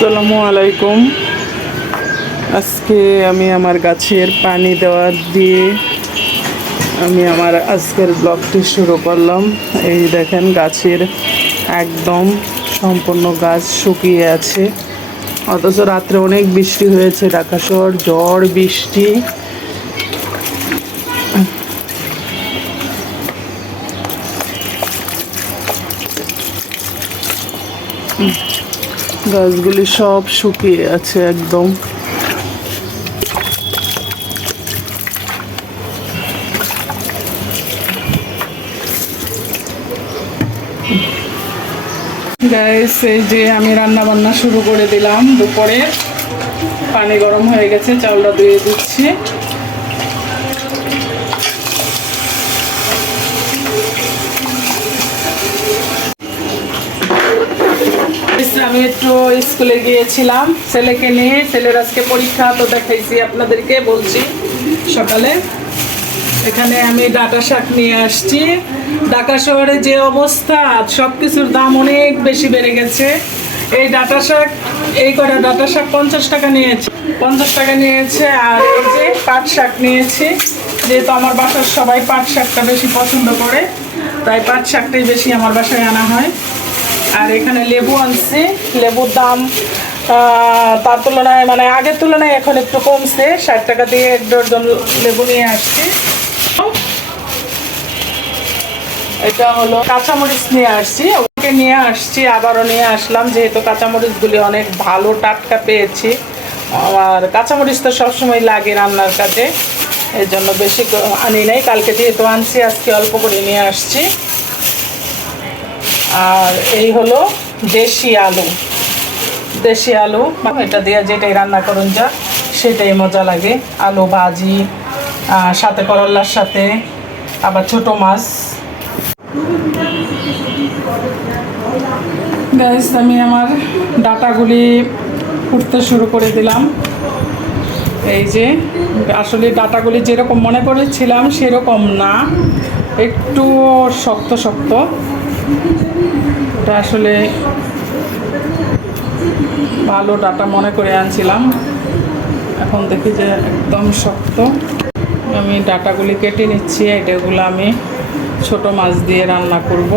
আসসালামু আলাইকুম। আজকে আমি আমার গাছের পানি দেওয়া দিয়ে আমি আমার আজকের ব্লগটি শুরু করলাম। এই দেখেন গাছের একদম সম্পূর্ণ গাছ শুকিয়ে আছে, অথচ রাত্রে অনেক বৃষ্টি হয়েছে, ঢাকা শহর ঝড় বৃষ্টি। গাছগুলি সব শুকিয়ে আছে একদম। গাইস, এই যে আমি রান্না বান্না শুরু করে দিলাম। দুপুরে পানি গরম হয়ে গেছে, চাউলটা ধুয়ে দিচ্ছি। আমি একটু স্কুলে গিয়েছিলাম ছেলেকে নিয়ে, ছেলের আজকে পরীক্ষা, তো দেখাইছি আপনাদেরকে, বলছি সকালে। এখানে আমি ডাঁটা শাক নিয়ে আসছি। ঢাকা শহরে যে অবস্থা, সব কিছুর দাম অনেক বেশি বেড়ে গেছে। এই ডাঁটা শাক, এই কটা ডাঁটা শাক 50 টাকা নিয়েছে, 50 টাকা নিয়েছে। আর এই যে পাট শাক নিয়েছি, যেহেতু আমার বাসার সবাই পাট শাকটা বেশি পছন্দ করে, তাই পাট শাকটাই বেশি আমার বাসায় আনা হয়। আর এখানে লেবু আনছি, লেবুর দাম তার তুলনায়, মানে আগের তুলনায় এখন একটু কমছে। 60 টাকা দিয়ে 1 ডজন লেবু নিয়ে আসছি। এটা হলো কাঁচামরিচ নিয়ে আসছি, ওকে নিয়ে আসছি, আবারও নিয়ে আসলাম, যেহেতু কাঁচামরিচগুলি অনেক ভালো টাটকা পেয়েছি। আর কাঁচামরিচ তো সবসময় লাগে রান্নার কাজে, এই জন্য বেশি আনি নাই। কালকে যেহেতু আনছি, আজকে অল্প করে নিয়ে আসছি। আর এই হলো দেশি আলু, দেশি আলু, এটা দিয়ে যেটাই রান্না করুন যা সেটাই মজা লাগে। আলু ভাজি, সাথে করলার সাথে আবার ছোট মাছ। গাইস, আমি আমার ডাটাগুলি কুটতে শুরু করে দিলাম। এই যে আসলে ডাটাগুলি যেরকম মনে করেছিলাম সেরকম না, একটু শক্ত শক্ত। এটা আসলে ভালো ডাটা মনে করে আনছিলাম, এখন দেখি যে একদম শক্ত। আমি ডাটাগুলি কেটে নিচ্ছি, এটাগুলো আমি ছোট মাছ দিয়ে রান্না করব।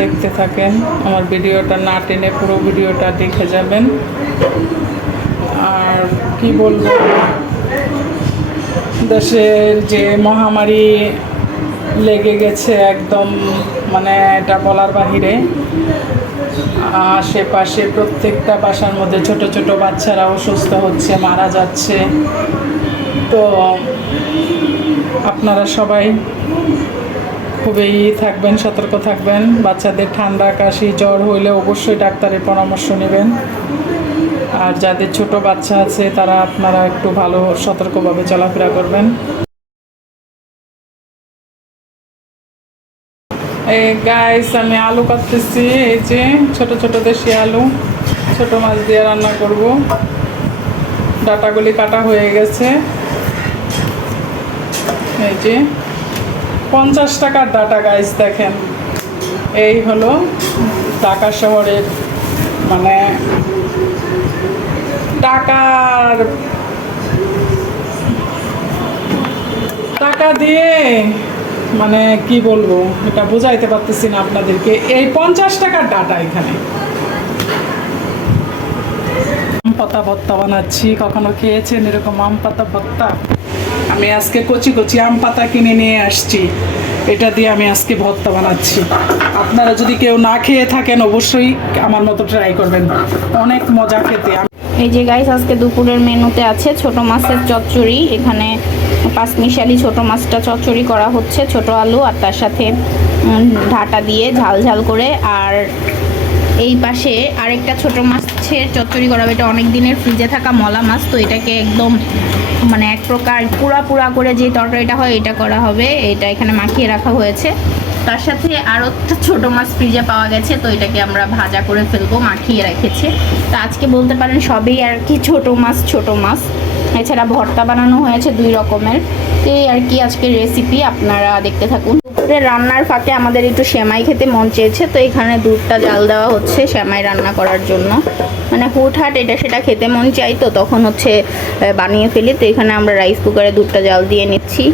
দেখতে থাকেন, আমার ভিডিওটা না টেনে পুরো ভিডিওটা দেখে যাবেন। আর কি বলবো, দেশের যে মহামারী লেগে গেছে একদম, মানে এটা বলার বাহিরে। আশেপাশে প্রত্যেকটা বাসার মধ্যে ছোট ছোট বাচ্চারা অসুস্থ হচ্ছে, মারা যাচ্ছে। তো আপনারা সবাই খুবই থাকবেন, সতর্ক থাকবেন। বাচ্চাদের ঠান্ডা কাশি জ্বর হইলে অবশ্যই ডাক্তারের পরামর্শ নেবেন। আর যাদের ছোট বাচ্চা আছে তারা আপনারা একটু ভালো সতর্কভাবে চলাফেরা করবেন। এই গাইস, আমি আলু কাটতেছি, এই যে ছোট ছোট দেশি আলু, ছোট মাছ দিয়ে রান্না করব। ডাটাগুলি কাটা হয়ে গেছে। এই যে 50 টাকার ডাটা গাইস, দেখেন। এই হলো ঢাকা শহরের, মানে টাকা দিয়ে, মানে কি বলবো, এটা বোঝাইতে পারতেছি না আপনাদেরকে। এই 50 টাকার ডাটা এখানে। আম পাতা ভর্তা বানাচ্ছি, কখনো খেয়েছেন এরকম আম পাতা ভর্তা? আমি আজকে কচি কচি আম পাতা কিনে নিয়ে আসছি, এটা দিয়ে আমি আজকে ভর্তা বানাচ্ছি। আপনারা যদি কেউ না খেয়ে থাকেন অবশ্যই আমার মতো ট্রাই করবেন, অনেক মজা খেতে। এই যে গাইস, আজকে দুপুরের মেনুতে আছে ছোট মাছের চচ্চড়ি। এখানে 5 মিশালি ছোট মাছটা চচ্চড়ি করা হচ্ছে, ছোট আলু আর তার সাথে ডাঁটা দিয়ে ঝাল ঝাল করে। আর এই পাশে আরেকটা ছোট মাছের চচ্চড়ি করা হবে। এটা অনেক দিনের ফ্রিজে থাকা মলা মাছ, তো এটাকে একদম মানে এক প্রকার পুরা পুরা করে যে তরকারিটা হয় এটা করা হবে। এটা এখানে মাখিয়ে রাখা হয়েছে। তার সাথে আরও একটা ছোটো মাছ ফ্রিজে পাওয়া গেছে, তো এটাকে আমরা ভাজা করে ফেলবো, মাখিয়ে রেখেছে। তো আজকে বলতে পারেন সবই আর কি ছোটো মাছ। এছাড়া ভর্তা বানানো হয়েছে 2 রকমের। এই আর কি আজকের রেসিপি, আপনারা দেখতে থাকুন। দুপুরে রান্নার ফাঁকে আমাদের একটু সেমাই খেতে মন চেয়েছে, তো এখানে দুধটা জাল দেওয়া হচ্ছে সেমাই রান্না করার জন্য। মানে হুটহাট এটা সেটা খেতে মন চাই, তো তখন হচ্ছে বানিয়ে ফেলি। তো এখানে আমরা রাইস কুকারে দুধটা জাল দিয়ে নিচ্ছি।